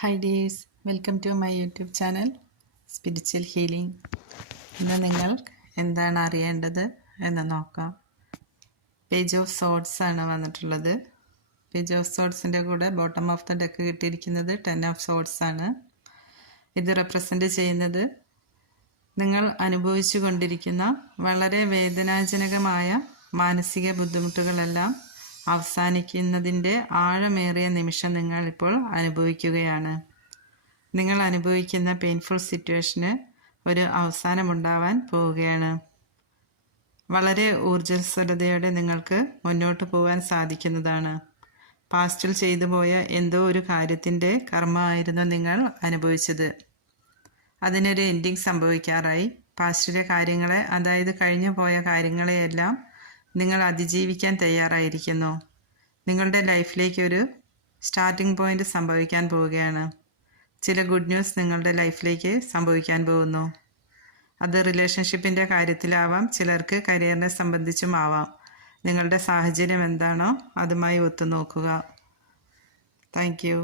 Hi days, welcome to my YouTube channel spiritual healing. ഇന്ന് നിങ്ങൾ എന്താണ് അറിയേണ്ടത് എന്ന് നോക്കാം. പേജ് ഓഫ് സോർഡ്സ് ആണ് വന്നിട്ടുള്ളത്. പേജ് ഓഫ് സോർഡ്സിൻ്റെ കൂടെ ബോട്ടം ഓഫ് ദ ഡെക്ക് കിട്ടിയിരിക്കുന്നത് 10 ഓഫ് സോർഡ്സ് ആണ്. ഇത് റെപ്രസെൻ്റ് ചെയ്യുന്നത് നിങ്ങൾ അനുഭവിച്ചു കൊണ്ടിരിക്കുന്ന വളരെ വേദനാജനകമായ മാനസിക ബുദ്ധിമുട്ടുകളെല്ലാം അവസാനിക്കുന്നതിൻ്റെ ആഴമേറിയ നിമിഷം നിങ്ങൾ ഇപ്പോൾ അനുഭവിക്കുകയാണ്. നിങ്ങൾ അനുഭവിക്കുന്ന പെയിൻഫുൾ സിറ്റുവേഷന് ഒരു അവസാനമുണ്ടാവാൻ പോവുകയാണ്. വളരെ ഊർജ്ജസ്വലതയോടെ നിങ്ങൾക്ക് മുന്നോട്ട് പോകാൻ സാധിക്കുന്നതാണ്. പാസ്റ്റിൽ ചെയ്തു പോയ എന്തോ ഒരു കാര്യത്തിൻ്റെ കർമ്മമായിരുന്നു നിങ്ങൾ അനുഭവിച്ചത്. അതിനൊരു എൻഡിങ് സംഭവിക്കാറായി. പാസ്റ്റിലെ കാര്യങ്ങളെ, അതായത് കഴിഞ്ഞു പോയ കാര്യങ്ങളെയെല്ലാം നിങ്ങൾ അതിജീവിക്കാൻ തയ്യാറായിരിക്കുന്നു. നിങ്ങളുടെ ലൈഫിലേക്ക് ഒരു സ്റ്റാർട്ടിംഗ് പോയിന്റ് സംഭവിക്കാൻ പോവുകയാണ്. ചില ഗുഡ് ന്യൂസ് നിങ്ങളുടെ ലൈഫിലേക്ക് സംഭവിക്കാൻ പോകുന്നു. അത് റിലേഷൻഷിപ്പിൻ്റെ കാര്യത്തിലാവാം, ചിലർക്ക് കരിയറിനെ സംബന്ധിച്ചും ആവാം. നിങ്ങളുടെ സാഹചര്യം എന്താണോ അതുമായി ഒത്തുനോക്കുക. Thank you.